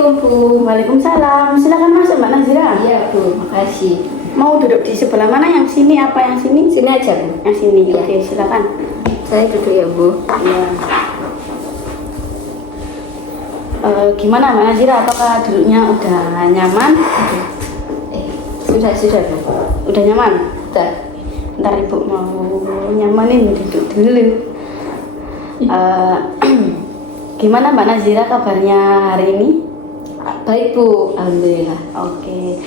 Assalamualaikum Bu. Waalaikumsalam. Silakan masuk Mbak Nazira. Iya Bu, makasih. Mau duduk di sebelah mana? Yang sini apa yang sini? Sini aja Bu. Yang sini. Iya. Oke, silakan. Saya duduk ya Bu. Ya. Gimana Mbak Nazira? Apakah duduknya udah nyaman? Sudah Bu. Udah nyaman? Sudah. Ntar Ibu mau nyamanin duduk dulu. Gimana Mbak Nazira kabarnya hari ini? Baik Bu, alhamdulillah. Oke.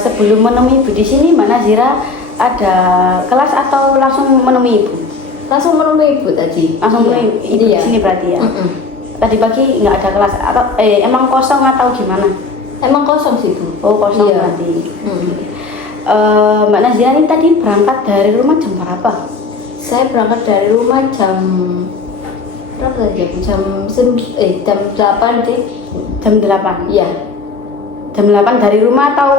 Sebelum menemui Ibu di sini, Mbak Nazira ada kelas atau langsung menemui Ibu? Langsung menemui Ibu tadi. Langsung menemui Ibu di sini berarti ya? Tadi pagi nggak ada kelas atau emang kosong atau gimana? Emang kosong sih Bu. Oh kosong Iya. berarti. Mbak Nazira ini tadi berangkat dari rumah jam berapa? Saya berangkat dari rumah jam berapa tadi ya Bu? Jam 8 deh. Jam 8? Iya, Jam 8 dari rumah atau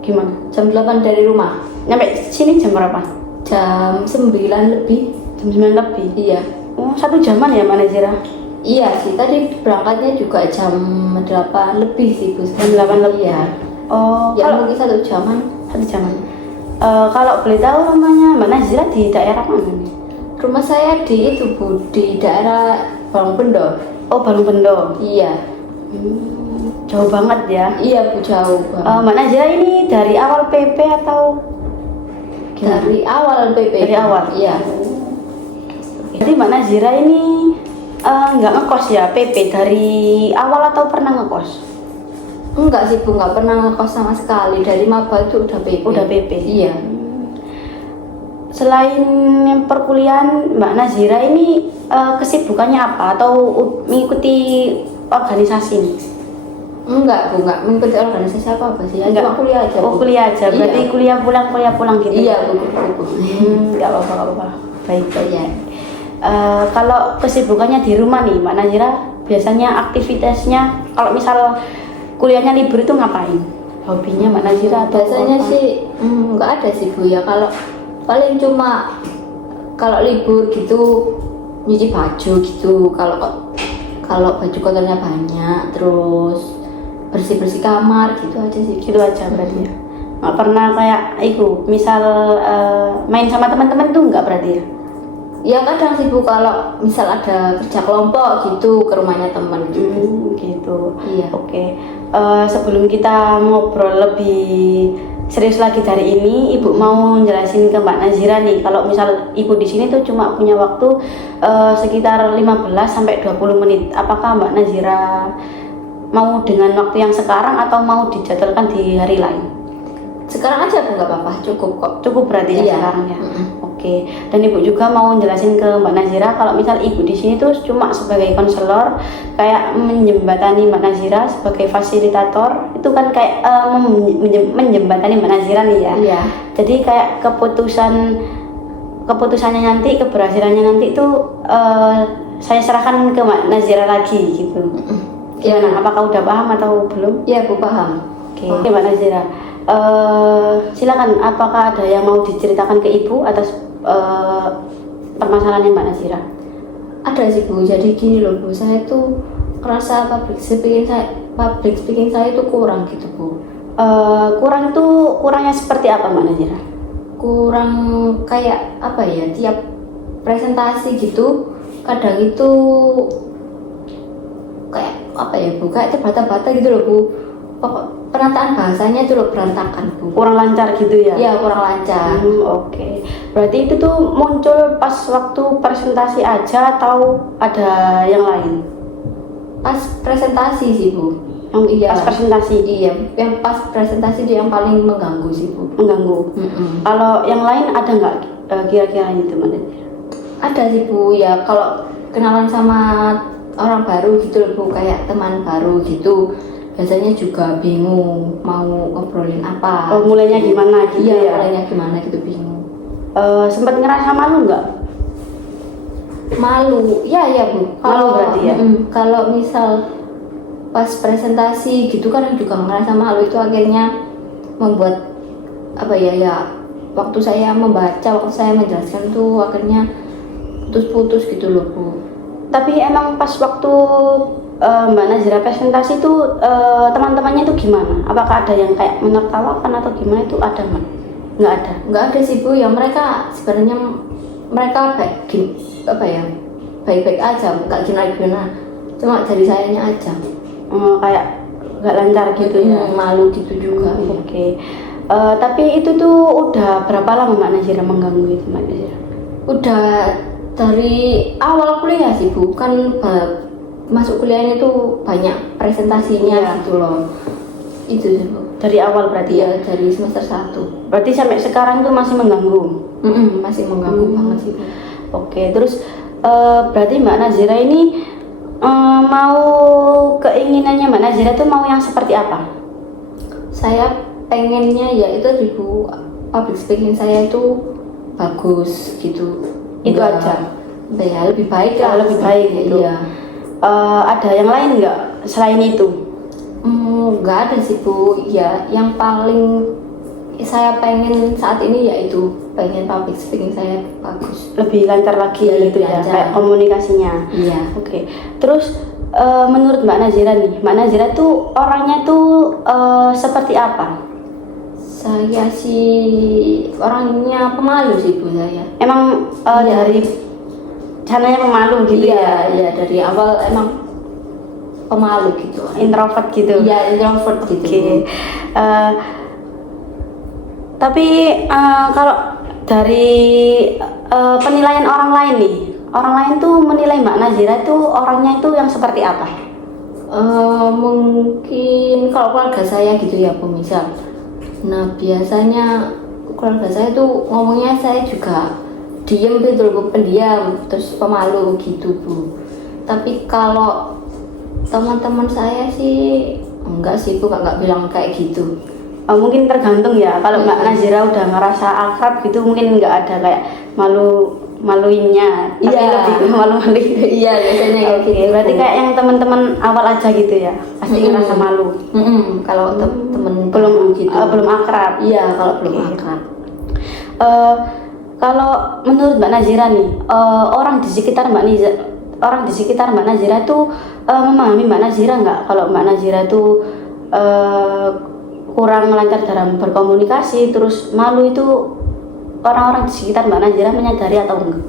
gimana? jam 8 dari rumah. Nyampe sini jam berapa? Jam 9 lebih. Jam 9 lebih? Iya. Oh 1 jaman ya Mbak Nazira? Iya sih, tadi berangkatnya juga jam 8 lebih sih Bu. Jam 8 lebih? Iya. Oh Ya kalau mungkin 1 jaman. 1 jaman. Kalau boleh tahu rumahnya Mbak Nazira di daerah mana nih? Rumah saya di itu Bu, di daerah Balongbendo. Oh Balongbendo. Iya. Jauh banget ya. Iya Bu, jauh banget. Mbak Nazira ini dari awal PP atau gimana? Dari awal PP. Dari awal? Iya. Jadi Mbak Nazira ini nggak ngekos ya PP dari awal atau pernah ngekos? Enggak sih Bu, nggak pernah ngekos sama sekali. Dari maba itu udah PP. Udah PP? Iya. Selain perkuliahan Mbak Nazira ini kesibukannya apa? Atau mengikuti organisasi nih? Enggak Bu, nggak mengikuti organisasi apa sih. Ya, Enggak. cuma kuliah aja Oh Bu. kuliah aja, berarti Iya. kuliah pulang gitu? Iya Bu. Nggak apa-apa. Baik. Iya. Kalau kesibukannya di rumah nih Mbak Nazira, biasanya aktivitasnya kalau misal kuliahnya libur itu ngapain? Hobinya Mbak Nazira atau Biasanya apa? sih nggak ada sih Bu ya. Kalau paling cuma kalau libur gitu nyuci baju gitu. Kalau baju kotornya banyak, terus bersih kamar gitu aja sih. Gitu aja berarti ya. Nggak pernah kayak itu, misal main sama teman-teman tuh nggak berarti ya? Ya kadang sih Bu, kalau misal ada kerja kelompok gitu ke rumahnya teman gitu. Gitu. Iya. Oke. Sebelum kita ngobrol lebih serius lagi dari ini, Ibu mau jelasin ke Mbak Nazira nih, kalau misal Ibu di sini tuh cuma punya waktu sekitar 15 sampai 20 menit. Apakah Mbak Nazira mau dengan waktu yang sekarang atau mau dijadwalkan di hari lain? Sekarang aja Bu, nggak apa-apa, cukup kok. Cukup berarti ya Iya. sekarang ya. Oke. Dan Ibu juga mau jelasin ke Mbak Nazira kalau misal Ibu di sini tuh cuma sebagai konselor, kayak menjembatani Mbak Nazira sebagai fasilitator, itu kan kayak menjembatani Mbak Nazira nih ya. Iya. Jadi kayak keputusannya nanti, keberhasilannya nanti itu saya serahkan ke Mbak Nazira lagi gitu. Gimana? Apakah udah paham atau belum? Iya Bu, paham. Oke, Mbak Nazira. Silakan, apakah ada yang mau diceritakan ke Ibu atas permasalahannya Mbak Nazira? Ada sih Bu, jadi gini loh Bu, saya tuh ngerasa public speaking saya itu kurang gitu Bu. Kurangnya seperti apa Mbak Nazira? Kurang kayak apa ya, tiap presentasi gitu kadang itu kayak apa ya Bu, kayak terbata-bata gitu loh Bu. Penataan bahasanya itu loh berantakan Bu. Kurang lancar gitu ya? Iya, kurang lancar. Oke. Berarti itu tuh muncul pas waktu presentasi aja atau ada yang lain? Pas presentasi sih Bu. Pas presentasi? Iya, yang pas presentasi itu yang paling mengganggu sih Bu. Mengganggu? Kalau yang lain ada nggak kira-kira itu Mbak Nazira? Ada sih Bu, ya kalau kenalan sama orang baru gitu loh Bu, kayak teman baru gitu, biasanya juga bingung mau ngobrolin apa. Oh, mulainya gimana gitu Iya, ya? mulainya gimana gitu, bingung. Sempat ngerasa malu nggak? Malu, ya Bu. Malu berarti ya? Kalau misal pas presentasi gitu kan juga ngerasa malu, itu akhirnya membuat apa ya, waktu saya membaca, waktu saya menjelaskan tuh akhirnya putus-putus gitu loh Bu. Tapi emang pas waktu Mbak Nazira presentasi itu teman-temannya itu gimana? Apakah ada yang kayak menertawakan atau gimana, itu ada nggak? Nggak ada. Nggak ada sih Bu, ya mereka sebenarnya mereka baik-baik aja, nggak gimana-gimana, cuma dari sayanya aja. Kayak nggak lancar gitu ya. Malu gitu juga. Oke. Tapi itu tuh udah berapa lama Mbak Nazira mengganggu itu Mbak Nazira? Udah dari awal kuliah sih Bu, kan masuk kuliahnya tuh banyak presentasinya Iya. gitu loh. Itu sih Bu. Dari awal berarti ya? Iya, dari semester 1. Berarti sampai sekarang tuh masih mengganggu? Masih mengganggu banget sih Bu. Oke, terus berarti Mbak Nazira ini mau keinginannya Mbak Nazira tuh mau yang seperti apa? Saya pengennya ya itu di Bu, public speaking saya itu bagus gitu. Itu Nggak- aja? Ya lebih baik lah. Lebih baik gitu. Iya. Ada yang lain nggak selain itu? Nggak ada sih Bu, ya yang paling saya pengen saat ini yaitu pengen public speaking saya bagus. Lebih lancar lagi Iya, gitu lebih ya, lancar. kayak komunikasinya. Iya. Oke, terus menurut Mbak Nazira nih, Mbak Nazira tuh orangnya tuh seperti apa? Saya sih orangnya pemalu sih Bu saya. Emang Iya. dari sananya pemalu gitu ya? Iya, dari awal emang pemalu gitu. Introvert gitu? Iya, introvert gitu. Oke. Tapi kalau dari penilaian orang lain nih, orang lain tuh menilai Mbak Nazira tuh orangnya itu yang seperti apa? Mungkin kalau keluarga saya gitu ya Bu, misal. Nah biasanya keluarga saya tuh ngomongnya saya juga diem gitu loh Bu, pendiam, terus pemalu gitu Bu. Tapi kalau teman-teman saya sih enggak sih Bu, nggak bilang kayak gitu. Mungkin tergantung ya. Kalau Mbak Nazira udah ngerasa akrab gitu, mungkin nggak ada kayak maluinnya, tapi Iya. lebih ke malu-maluin. Iya biasanya kayak Oke, gitu. berarti Bu. kayak yang teman-teman awal aja gitu ya, pasti ngerasa malu. Kalau temen Belum gitu. belum akrab. Iya kalau belum Oke. akrab. Kalau menurut Mbak Nazira nih, orang di sekitar Mbak Nazira tuh memahami Mbak Nazira nggak? Kalau Mbak Nazira tuh kurang lancar dalam berkomunikasi, terus malu, itu orang-orang di sekitar Mbak Nazira menyadari atau enggak?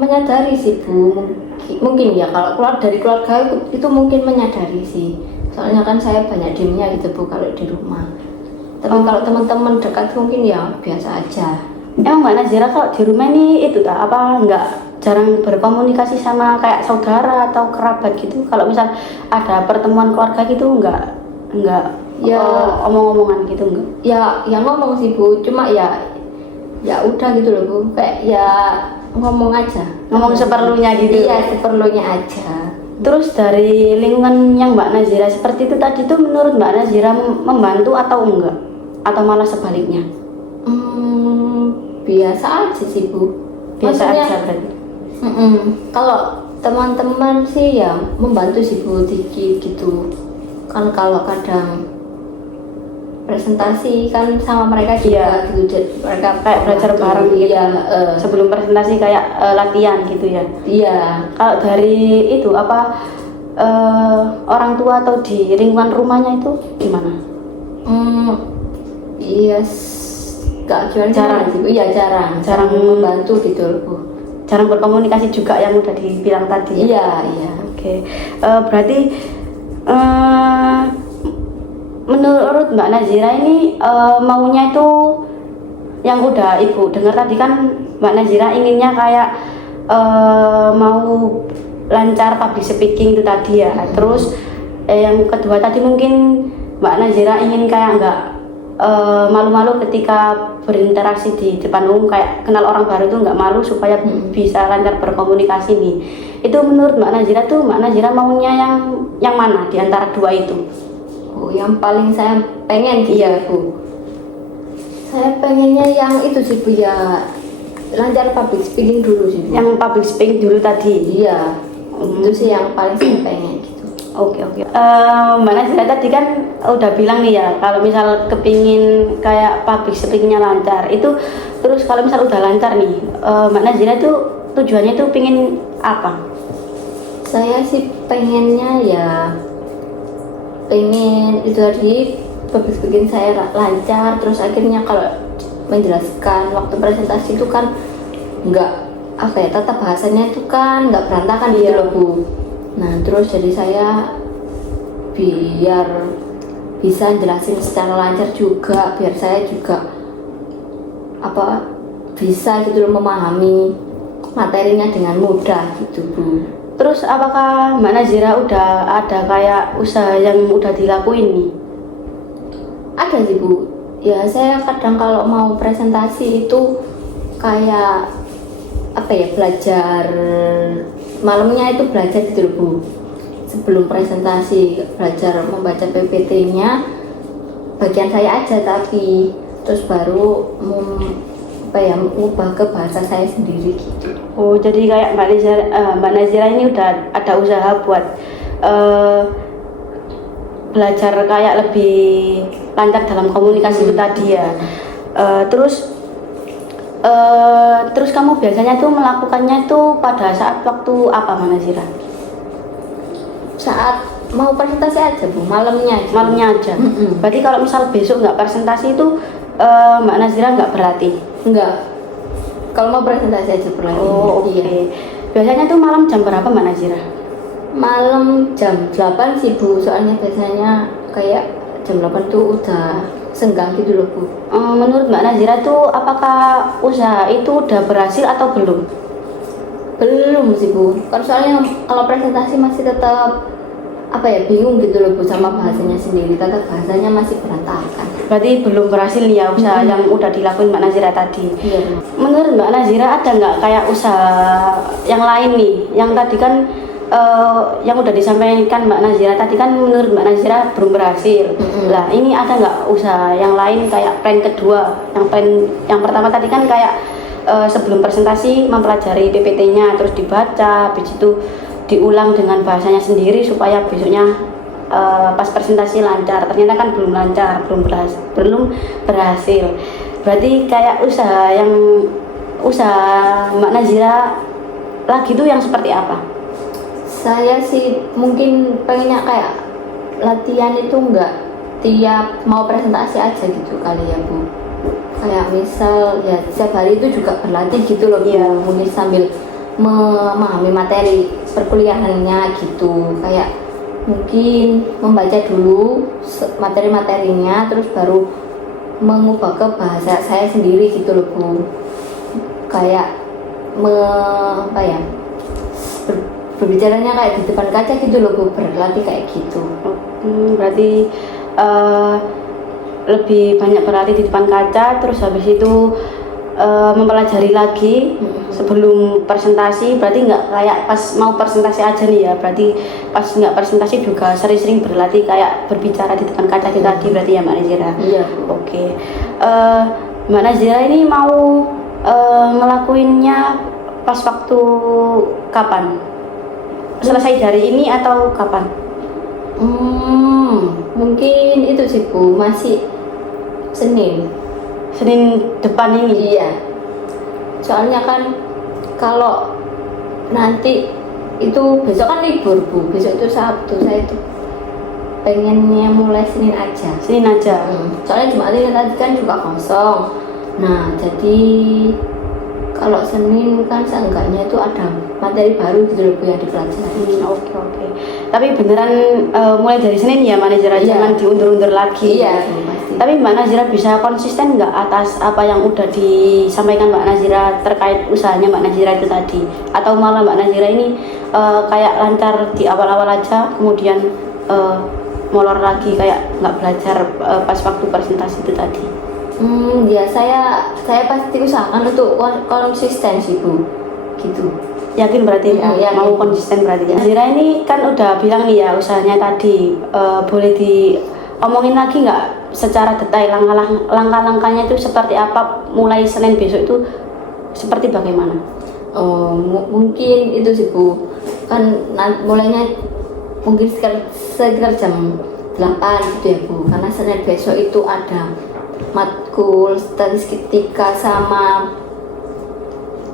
Menyadari sih Bu, mungkin ya kalau keluar dari keluarga itu mungkin menyadari sih. Soalnya kan saya banyak diemnya gitu Bu kalau di rumah. Tapi kalau teman-teman dekat mungkin ya biasa aja. Emang Mbak Nazira kalau di rumah ini itu tak apa nggak jarang berkomunikasi sama kayak saudara atau kerabat gitu? Kalau misal ada pertemuan keluarga gitu nggak Ya. omong-omongan gitu nggak? Ya ngomong sih Bu, cuma ya udah gitu loh Bu, kayak ya ngomong aja. Ngomong seperlunya gitu. Iya seperlunya aja. Terus dari lingkungan yang Mbak Nazira seperti itu tadi tuh, menurut Mbak Nazira membantu atau enggak? Atau malah sebaliknya? Biasa aja sih Bu. Biasa Maksudnya, aja berarti. Kalau teman-teman sih ya membantu sih Bu dikit gitu. Kan kalau kadang presentasi kan sama mereka juga gitu, jadi mereka Kayak belajar membantu. bareng gitu. Iya, Sebelum presentasi kayak latihan gitu ya. iya. Kalau dari itu apa orang tua atau di lingkungan rumahnya itu gimana? Iya, gak gimana Jarang. sih Bu? Iya jarang membantu gitu loh Bu. Jarang berkomunikasi juga yang udah dibilang tadi ya? Iya. Oke, berarti menurut Mbak Nazira ini maunya itu yang udah Ibu dengar tadi kan, Mbak Nazira inginnya kayak mau lancar public speaking itu tadi ya. Terus yang kedua tadi mungkin Mbak Nazira ingin kayak nggak malu-malu ketika berinteraksi di depan umum, kayak kenal orang baru itu nggak malu supaya bisa lancar berkomunikasi nih. Itu menurut Mbak Nazira tuh, Mbak Nazira maunya yang mana di antara dua itu? Oh, yang paling saya pengen sih ya Bu. Saya pengennya yang itu sih Bu ya, lancar public speaking dulu sih Bu. Yang public speaking dulu tadi. Iya. Itu sih yang paling saya pengen gitu. Oke. Mbak Nazira tadi kan udah bilang nih ya, kalau misal kepingin kayak public speakingnya lancar, itu terus kalau misal udah lancar nih, Mbak Nazira tuh tujuannya tuh pingin apa? Saya sih pengennya ya pengen itu tadi bikin saya lancar, terus akhirnya kalau menjelaskan waktu presentasi itu kan nggak apa ya, tata bahasanya itu kan nggak berantakan gitu loh Bu. Nah terus jadi saya biar bisa jelasin secara lancar juga, biar saya juga apa bisa gitu loh memahami materinya dengan mudah gitu Bu. Terus apakah Mbak Nazira udah ada kayak usaha yang udah dilakuin nih? Ada sih Bu, ya saya kadang kalau mau presentasi itu kayak apa ya, belajar malamnya itu belajar gitu loh Bu, sebelum presentasi belajar membaca PPT-nya bagian saya aja, tapi terus baru mengubah ke bahasa saya sendiri gitu. Oh, jadi kayak Mbak Nazira ini udah ada usaha buat belajar kayak lebih lancar dalam komunikasi itu tadi ya. Terus kamu biasanya tuh melakukannya tuh pada saat waktu apa, Mbak Nazira? Saat mau presentasi aja Bu, malamnya aja. Malamnya aja. Berarti kalau misal besok nggak presentasi itu Mbak Nazira nggak berlatih? Enggak, kalau mau presentasi aja berlatih. Oh, oke. Iya. Biasanya tuh malam jam berapa, Mbak Nazira? Malam jam 8 sih Bu, soalnya biasanya kayak jam 8 tuh udah senggang gitu loh Bu. Menurut Mbak Nazira tuh apakah usaha itu udah berhasil atau belum? Belum sih Bu, kan soalnya kalau presentasi masih tetap apa ya, bingung gitu loh Bu sama bahasanya sendiri, tata bahasanya masih berantakan. Berarti belum berhasil nih ya usaha yang udah dilakuin Mbak Nazira tadi. Iya Bu. Menurut Mbak Nazira ada nggak kayak usaha yang lain nih? Yang tadi kan yang udah disampaikan Mbak Nazira tadi kan menurut Mbak Nazira belum berhasil. Lah ini ada nggak usaha yang lain kayak plan kedua? Yang pertama tadi kan kayak sebelum presentasi mempelajari PPT-nya terus dibaca, habis itu diulang dengan bahasanya sendiri supaya besoknya pas presentasi lancar. Ternyata kan belum lancar, belum berhasil. Berarti kayak usaha Mbak Nazira lagi tuh yang seperti apa? Saya sih mungkin pengennya kayak latihan itu enggak tiap mau presentasi aja gitu kali ya Bu. Kayak misal ya setiap hari itu juga berlatih gitu loh Bu. Mungkin sambil memahami materi perkuliahannya gitu. Kayak mungkin membaca dulu materi-materinya terus baru mengubah ke bahasa saya sendiri gitu loh Bu. Kayak berbicaranya kayak di depan kaca gitu loh Bu, berlatih kayak gitu. Berarti lebih banyak berlatih di depan kaca, terus habis itu mempelajari lagi sebelum presentasi. Berarti nggak kayak pas mau presentasi aja nih ya, berarti pas nggak presentasi juga sering-sering berlatih kayak berbicara di depan kaca itu tadi berarti ya Mbak Nazira? Iya. Oke. Mbak Nazira ini mau ngelakuinnya pas waktu kapan? Selesai dari ini atau kapan? Mungkin itu sih Bu, masih Senin depan ini. Iya. Soalnya kan kalau nanti itu besok kan libur Bu, besok itu Sabtu, saya itu pengennya mulai Senin aja. Soalnya Jumat ini tadi kan juga kosong. Nah jadi kalau Senin kan seenggaknya itu ada materi baru gitu loh Bu yang dipelajari. Oke. Tapi beneran mulai dari Senin ya Mbak Nazira, jangan diundur-undur lagi. Iya, pasti. Tapi Mbak Nazira bisa konsisten nggak atas apa yang udah disampaikan Mbak Nazira terkait usahanya Mbak Nazira itu tadi? Atau malah Mbak Nazira ini kayak lancar di awal-awal aja, kemudian molor lagi kayak nggak belajar pas waktu presentasi itu tadi? Ya saya pasti usahakan untuk konsisten sih Bu, gitu. Yakin berarti ya, mau konsisten berarti ya. Nazira ini kan udah bilang nih ya usahanya tadi, boleh diomongin lagi nggak secara detail langkah-langkahnya itu seperti apa mulai Senin besok itu seperti bagaimana? Mungkin itu sih Bu, kan mulainya mungkin sekitar jam 8 gitu ya Bu, karena Senin besok itu ada matkul statistika sama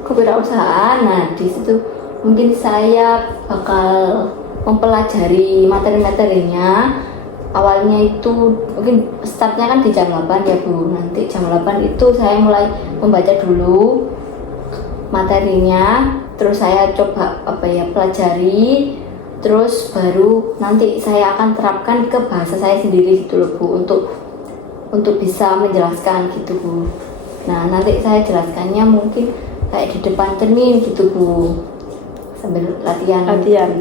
kewirausahaan. Nah di situ mungkin saya bakal mempelajari materi-materinya. Awalnya itu mungkin startnya kan di jam 8 ya Bu. Nanti jam 8 itu saya mulai membaca dulu materinya, terus saya coba pelajari, terus baru nanti saya akan terapkan ke bahasa saya sendiri gitu loh Bu, untuk bisa menjelaskan gitu Bu. Nah nanti saya jelaskannya mungkin kayak di depan cermin gitu Bu, sambil latihan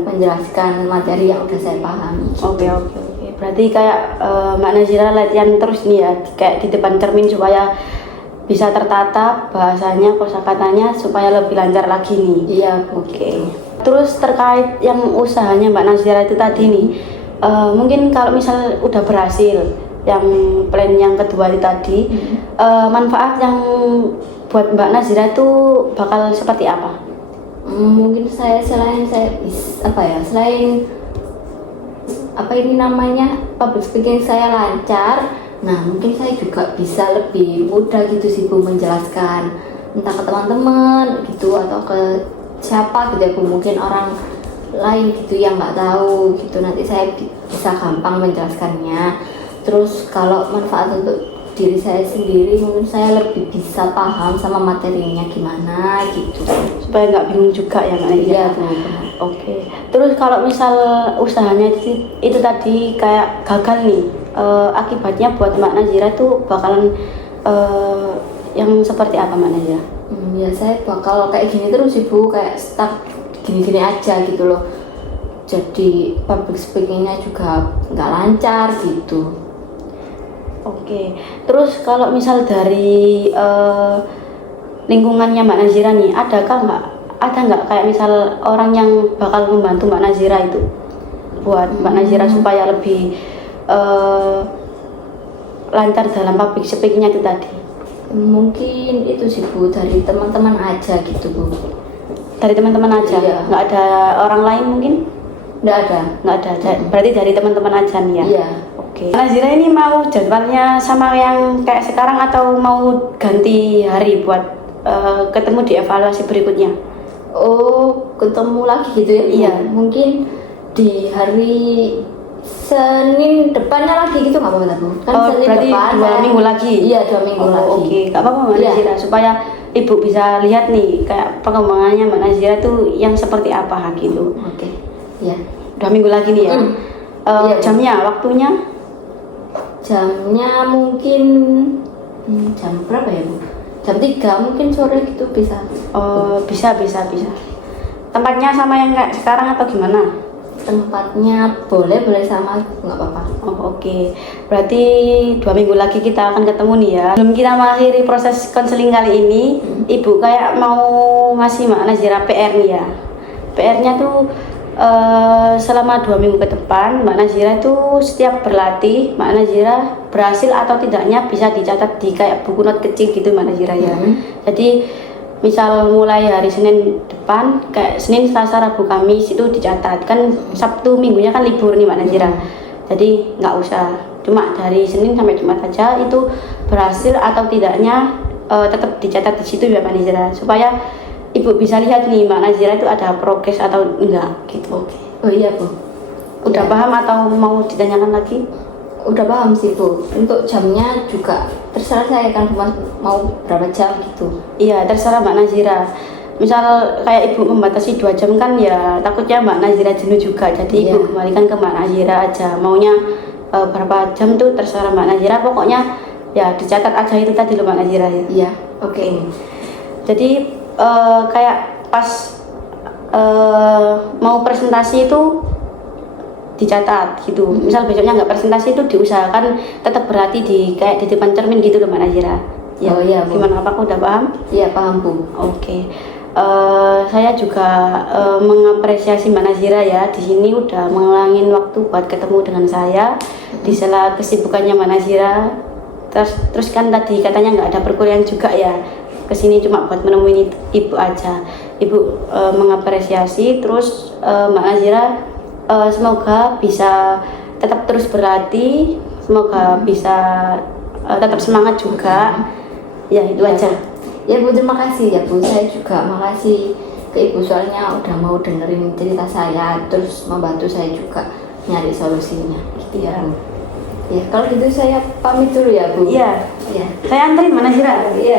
menjelaskan materi yang udah saya pahami. Oke. Berarti kayak Mbak Nazira latihan terus nih ya, kayak di depan cermin supaya bisa tertata bahasanya, kosakatanya supaya lebih lancar lagi nih. Iya, oke. Terus terkait yang usahanya Mbak Nazira itu tadi nih, mungkin kalau misal udah berhasil yang plan yang kedua itu tadi, manfaat yang buat Mbak Nazira itu bakal seperti apa? Mungkin selain public speaking saya lancar, nah mungkin saya juga bisa lebih mudah gitu sih Bu menjelaskan, entah ke teman-teman gitu atau ke siapa gitu ya Bu, mungkin orang lain gitu yang nggak tahu gitu, nanti saya bisa gampang menjelaskannya. Terus kalau manfaat untuk diri saya sendiri, mungkin saya lebih bisa paham sama materinya gimana gitu, supaya nggak bingung juga ya Mbak Nazira. Iya Bu. Oke. Terus kalau misal usahanya itu tadi kayak gagal nih, akibatnya buat Mbak Nazira tuh bakalan yang seperti apa Mbak Nazira? Ya saya bakal kayak gini terus sih Bu, kayak stuck gini-gini aja gitu loh. Jadi public speakingnya juga nggak lancar gitu. Oke. Terus kalau misal dari lingkungannya Mbak Nazira nih, ada nggak kayak misal orang yang bakal membantu Mbak Nazira itu buat Mbak Nazira supaya lebih lancar dalam public speakingnya itu tadi? Mungkin itu sih Bu, dari teman-teman aja gitu Bu. Dari teman-teman aja? Iya. Nggak ada orang lain mungkin? Nggak ada. Berarti dari teman-teman aja nih ya? Iya. Oke. Mbak Nazira ini mau jadwalnya sama yang kayak sekarang atau mau ganti hari buat ketemu di evaluasi berikutnya? Oh, ketemu lagi gitu ya? Iya. Mungkin di hari Senin depannya lagi gitu, nggak apa-apa Bu? Kan Senin berarti depan 2 minggu lagi? Iya, 2 minggu lagi. Oke, nggak apa-apa Mbak Nazira, supaya Ibu bisa lihat nih kayak perkembangannya Mbak Nazira tuh yang seperti apa gitu. Oke, iya. 2 minggu lagi nih ya? Iya. Jamnya, waktunya? Jamnya mungkin jam berapa ya Bu? Jam 3 mungkin sore gitu bisa. Bisa. Tempatnya sama yang kayak sekarang atau gimana? Tempatnya boleh sama, nggak apa-apa. Oke. Berarti 2 minggu lagi kita akan ketemu nih ya. Sebelum kita mengakhiri proses konseling kali ini, Ibu kayak mau ngasih Mbak Nazira PR nih ya. PR-nya tuh selama 2 minggu ke depan Mbak Nazira itu setiap berlatih, Mbak Nazira berhasil atau tidaknya bisa dicatat di kayak buku not kecil gitu Mbak Nazira ya. Jadi misal mulai hari Senin depan, kayak Senin, Selasa, Rabu, Kamis itu dicatat, kan Sabtu Minggunya kan libur nih Mbak Nazira. Jadi nggak usah, cuma dari Senin sampai Jumat aja itu berhasil atau tidaknya tetap dicatat di situ ya Mbak Nazira, supaya Ibu bisa lihat nih Mbak Nazira itu ada progres atau enggak gitu. Oke. Oh iya Bu. Udah paham atau mau ditanyakan lagi? Udah paham sih Bu. Untuk jamnya juga terserah saya kan, mau berapa jam gitu. Iya, terserah Mbak Nazira. Misal kayak Ibu membatasi 2 jam kan ya takutnya Mbak Nazira jenuh juga. Jadi Ibu kembalikan ke Mbak Nazira aja. Maunya berapa jam tuh terserah Mbak Nazira. Pokoknya ya dicatat aja itu tadi loh Mbak Nazira ya. Iya. Oke. Jadi kayak pas mau presentasi itu dicatat gitu. Misal besoknya nggak presentasi itu diusahakan tetap berlatih di depan cermin gitu loh Mbak Nazira. Ya, oh iya Bu. Gimana Pak, udah paham? Iya paham Bu. Oke. Saya juga mengapresiasi Mbak Nazira ya, di sini udah mengelangin waktu buat ketemu dengan saya di sela kesibukannya Mbak Nazira. Terus kan tadi katanya nggak ada perkuliahan juga ya, kesini cuma buat menemuin Ibu aja. Ibu mengapresiasi. Terus Mbak Nazira semoga bisa tetap terus berlatih, semoga bisa tetap semangat juga. Ya itu aja. Ya Bu, terima kasih ya Bu. Saya juga makasih ke ibu soalnya udah mau dengerin cerita saya, terus membantu saya juga nyari solusinya gitu ya Bu. Ya kalau gitu saya pamit dulu ya Bu. Iya. Ya. Saya anterin mana Zira? Iya.